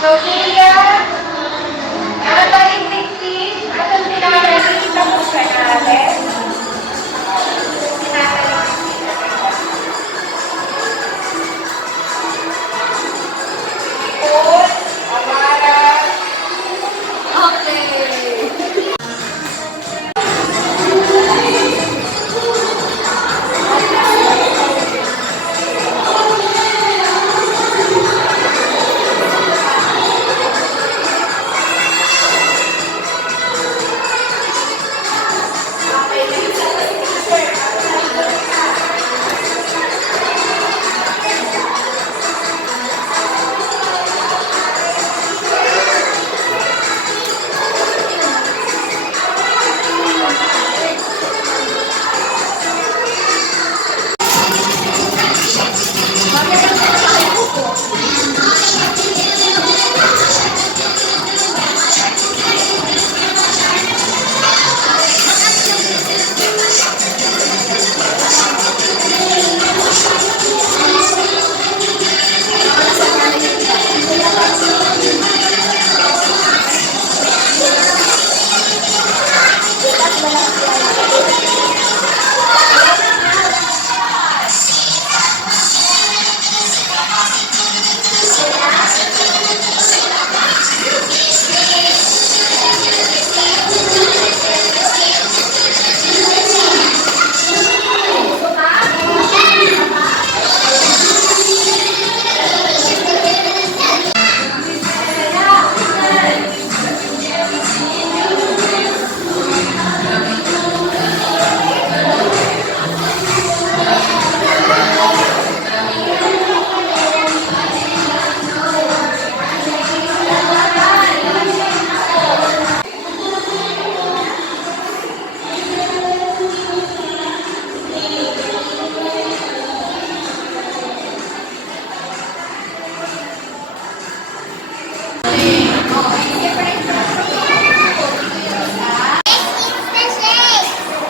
Sofia, Natalie Dixie, asan si Natalie? Kita mo siya natin. Si Natalie Nicole, Amara. Okay.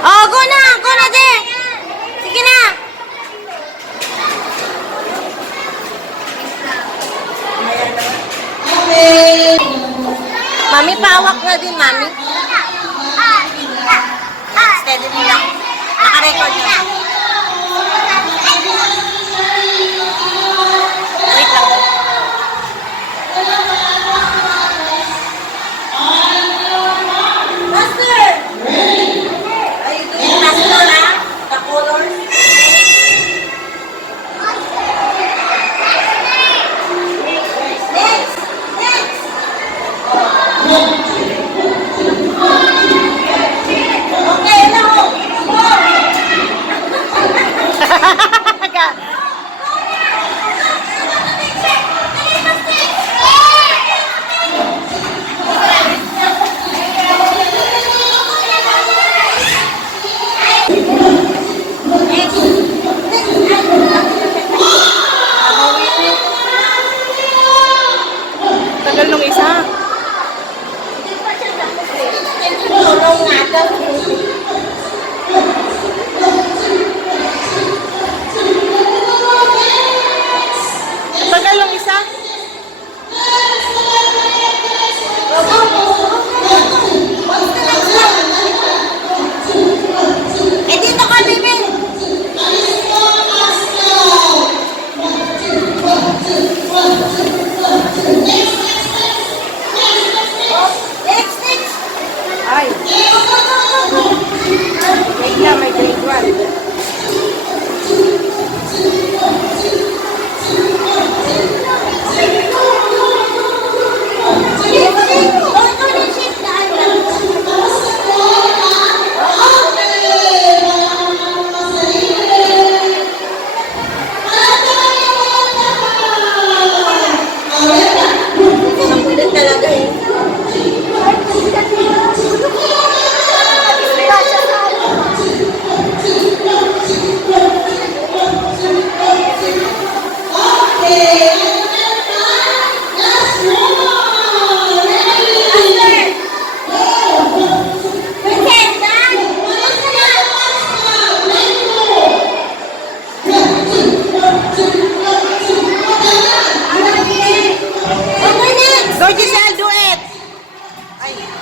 Oh, go na, de. Sige na. Mami, pawak na din, mami. Steady mo lang. Naka-record na. Wait lang. Tagal nung isa.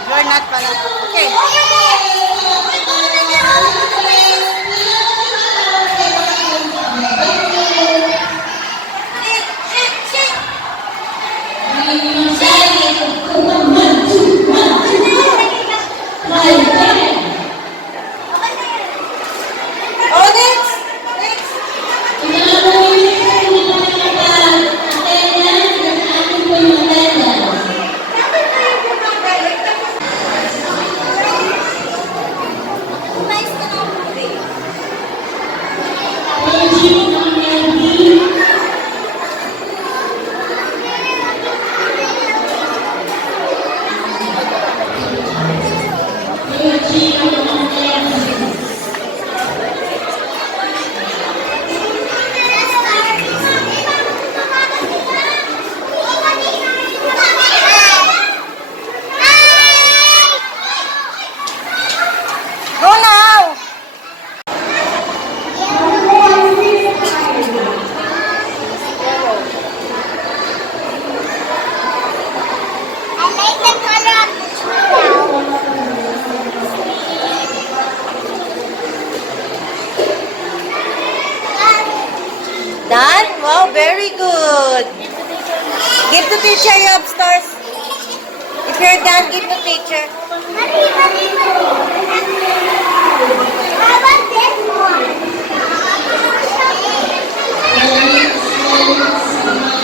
You're not pala. Okay. Oh, next! Next! Go now! I like the color of the tree now. Done? Wow, very good. Give to teacher your upstairs. If you're done, give to teacher. How about this one?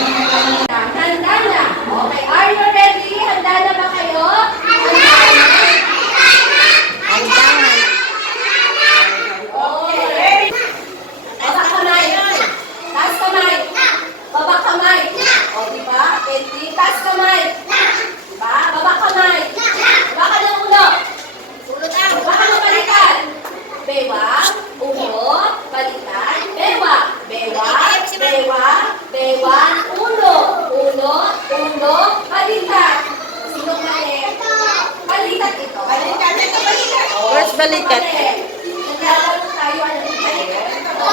Handa na. Okay, are you ready? Handa na ba kayo? Andangan. Okay. Baba kamay. Taas kamay. Baba kamay. O, diba? Pwede. Taas kamay. Diba? Baba kamay. Baka ng ulo. Baka ng balikan. Bewang. Ulo. Balikan. Bewang. Bewang. Bewang. Bewang. Ulo. Ulo. Ulo. Balikan. Sino mali? Balikan ito. Balikan. Ito balikan. Where's balikat? Naglalaro tayo. Ano ito?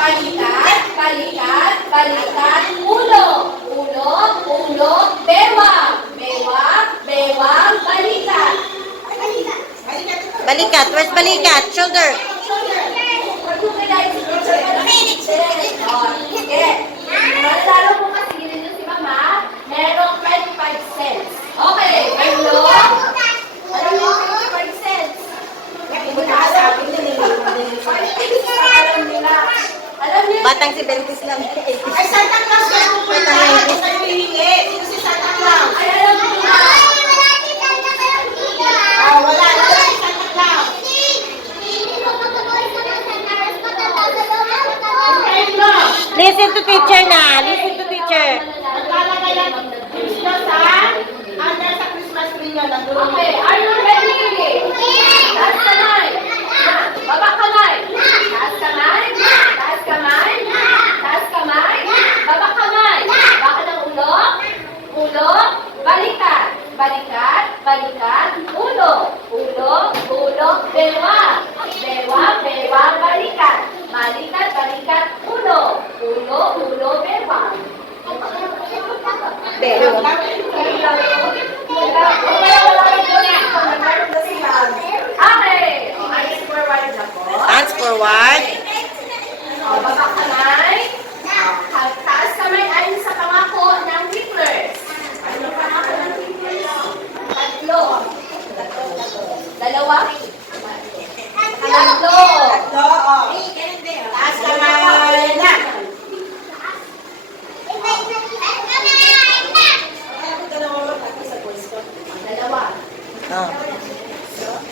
Balikan, balikan, balikan, ulo, ulo, ulo, bewang, bewang, bewang, balikan. Balikat. Where's balikat? Shoulder. Sige. Nalalo po kasi gilid yun si Mama, merong 25 cents. Okay, ulo. Ano yung 25 cents? Hindi ka sabi nila. Alam nila. Alam nila. Batang si Bentis lang. Ay, Santa Claus ka po po tayo. Huwag tayo hihingi. Sino si Santa Claus? Ay, alam nila. Ah, wala. Wala si Santa Claus. Kayo mo. Listen to teacher na. Listen to teacher. Naglalagay ng Christmas ha? Under sa Christmas tree nyo. Nandun yung- Okay, are you ready? Taas kamay. Baba kamay. Taas kamay. Taas kamay. Taas kamay. Baba kamay. Baka ng ulo. Ulo. Balikan. Balikan. Balikan. Ulo. Ulo. Ulo. Bewang. Bewang. Bewang. Balikan. Balikan. Balikan. Ulo. Ulo. Ulo. Bewang. Okay. Ayos forward na po. Hands forward. Baba kamay. Taas kamay ayon sa pangako ng Hitlers. Ano pangako ng Hitlers? Tatlo. Dalawa? Tatlo. Oo. Taas kamay na. Dalawa. Oh.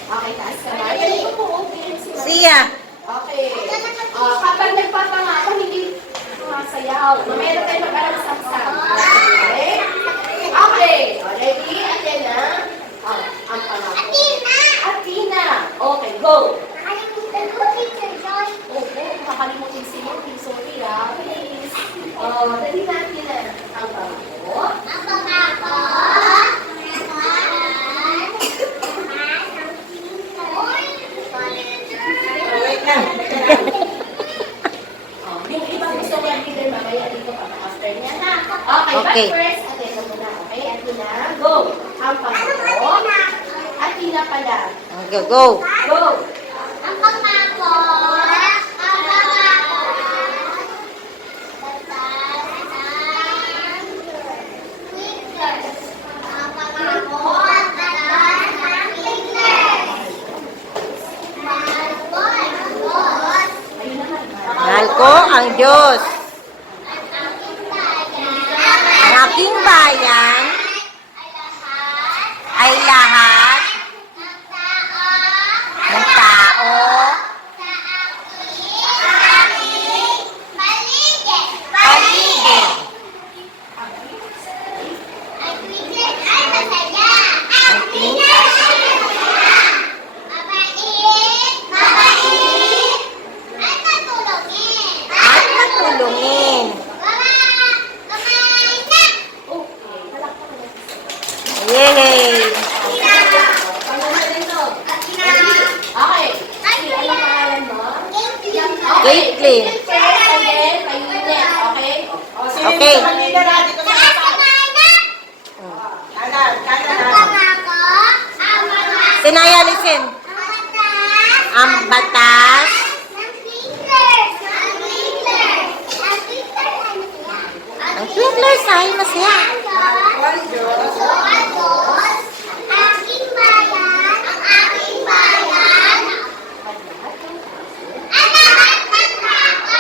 Okay, taas kamay. Ganito po, okay. Sia. Okay. Kapag nagpapangako, hindi sumasayaw. Meron tayo mag-aral sa Okay? Okay. Ready? Athena. Ang pangako. Athena. Okay, go. Opo, kakalimutin si mo. Sorry, please. Dali natin na. Ang pangako. Wait lang. Yung iba gusto ko yung leader mamaya dito pa after niya na. Okay, Okay. but first, Athena muna. Okay, Athena, go. Marcelina pala. Go, go. Go! Ang pangako. Ang pangako. Ang pangako. Ang talas ng Hitler. Mahal ko ang Diyos. Mahal ko ang Diyos. Ang aking bayan. Ang aking bayan ay lahat ng tao paligid. At matulungin. Yay! Okay. Sige, ano pangalan mo? Caitlin. First, and then, Mayunet. Okay? Okay. Sinaya, listen. Ang batas ang twinklers ay masaya. Aking bayan, ang aking bayan. Ang lahat ng tao.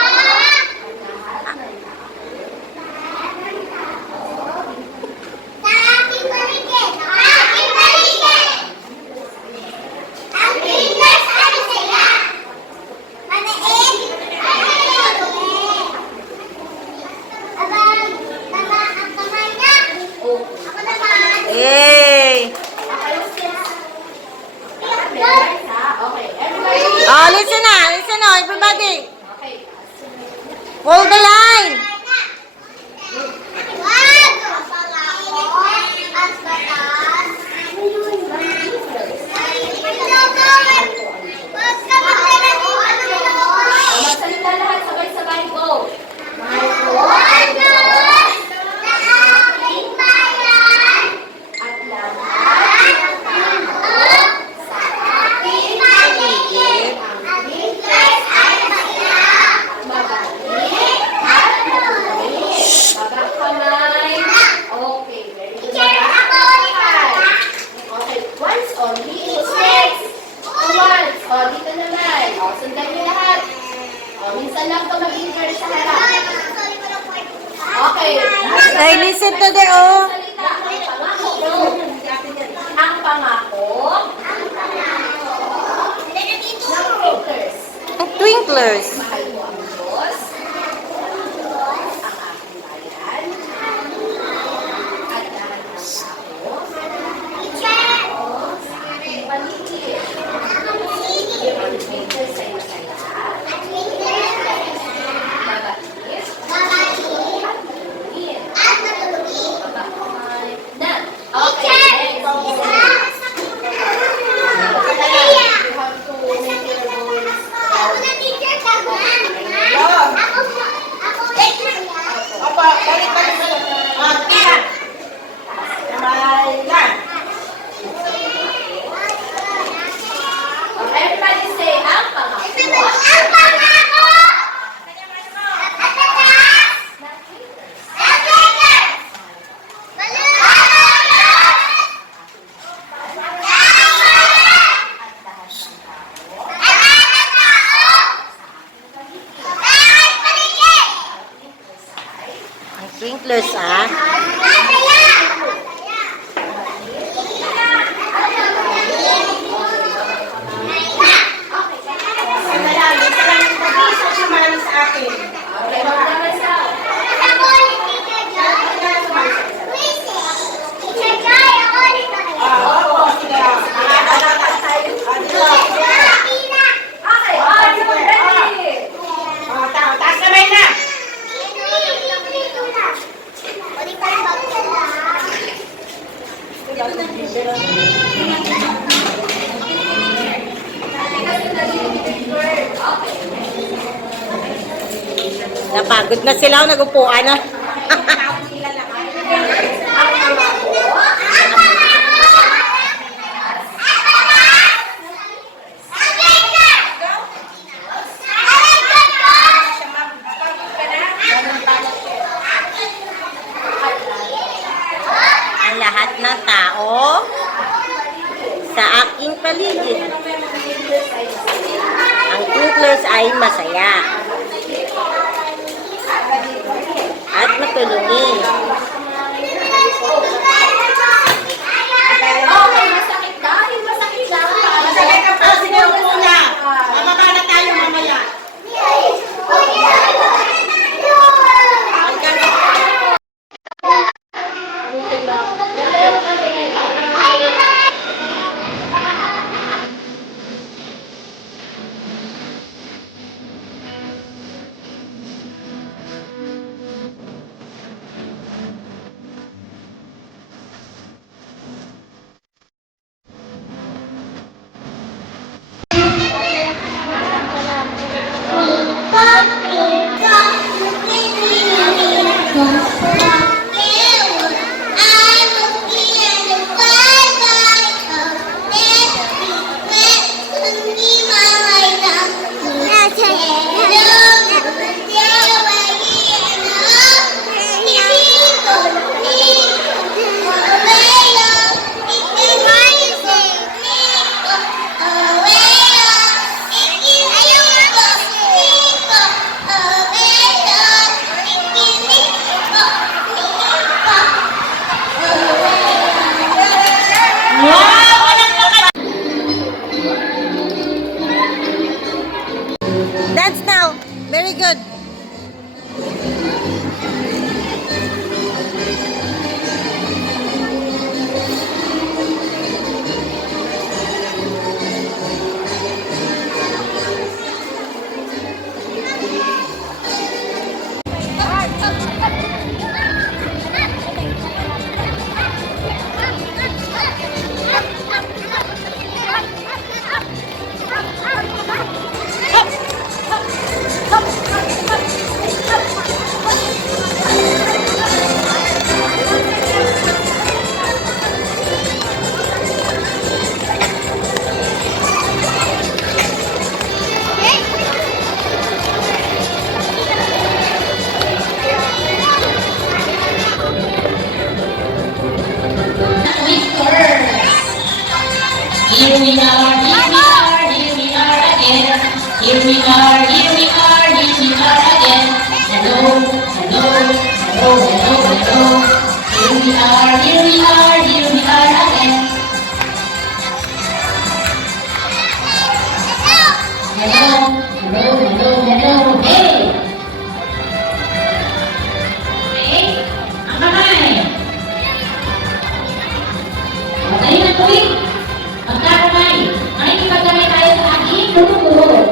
Sa aking paligid, sa aking paligid. Ang Pilipinas ay masaya. Manaig ay matulungin. Abang, tama ang kamay na. Ako naman. Yay! Guys, ha? Okay. Everybody. Oh, listen na. Listen na, everybody. Okay. Hold the line. Wag! Ang pangako at batas. Wag ka magdala ng O, magsalita lahat sabay-sabay. Go! Mahal ko ang Diyos na aking bayan. at lahat Ang tao sa aking paligid. Ang Pilipinas ay masaya. mabait at mabuti. Babak kamay. Okay, very good. Teacher, ako ulit ako. Okay, once only. Next. Once. O, dito naman. O, sundan niyo lahat. O, minsan lang ito mag-intern sa harap. Okay. Hey, listen to the oh. Salita. Ang pangako. Ang pangako. Ng Reuters. Ang twinklers. Mahal mo ang Diyos. Ang aking bayan. At lahat ng tao. Sa aking paligid. Ang Reuters ay masaya. Mabait. At maluhin. Babak kamay. Na. Okay. Next. You have to make your voice loud. Everybody say, ang pangako. Ang twinklers, ah. Okay, magdamay Okay, are you ready? Napagod na sila, nagupuan na. paligid. Ang Twinklers ay masaya. At matulungin. Okay, masakit dahil masakit lang. Masakit ang sige muna. Mababa na tayo mamaya. Dance now. Very good. Here we are, here we are, here we are again. Here we are, here we are, here we are again. Hello, hello, hello, hello, hello. Here we are, here we are, here we are again. Hello, hello, hello, hello, hey! Okay, ang kamay. Patayin ang tuwing. Magkakamay. Makikipagkamay tayo sa aking guru-guru.